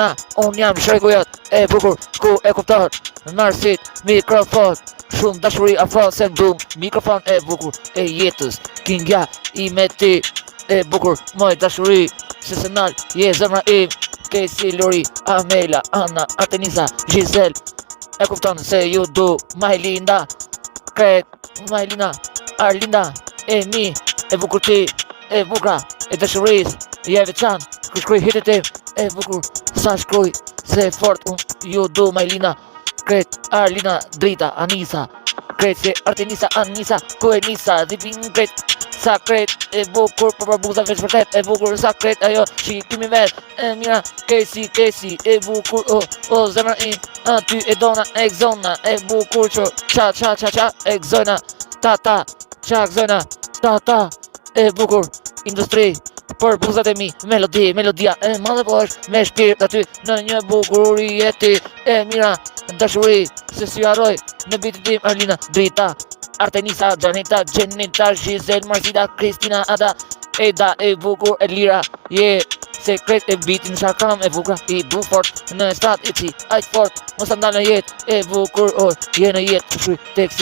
Arlina, unë jam shregu jot e bukur, ku e kupton, narsit, mikrofon, shumë dashuri afro se ndum, mikrofon e bukur e jetës, kingja i me ti, e bukur, moj dashuri, se se nal, je zemra im, Kesi, Lori, Amela, Anna, Artemisa, Giselle, e kupton se ju du, Majlinda, Kret, Majlina, Arlinda, e mi, e bukur ti, e bukra, e dashuris, je veçan, shkruj hitet tim, e bukur, sa shkruj, se fort unë ju du Majlina, Kret, Arlina, Drita, Anisa, Kret se Artemisa, Anisa, ku e Nisa, dhipin Kret, sa Kret, e bukur, për buza veç vërtet, e bukur, sa Kret, ajo, shikimi vet, e mira, Kesi, e bukur, zemra im, ty e dona, e gzona, e bukur, qa, e gzona, ta, qa gzona, ta, e bukur, industri, për buzat e mi, melodia, e madhe po është me shpirt aty në një bukuri jeti, e mira, dashuri, se si harroj, në bitin tim Arlina, Drita, Artemisa, Janita, Jenita, Giselle, Marcida, Kristina, Ada, Eda, e bukur, e lira, je, sekret e bitin shakam, e bukra, i bu fort, në stat e ti, aq fort, mos andal në jet, e bukur, je në jet, shuj, teksi.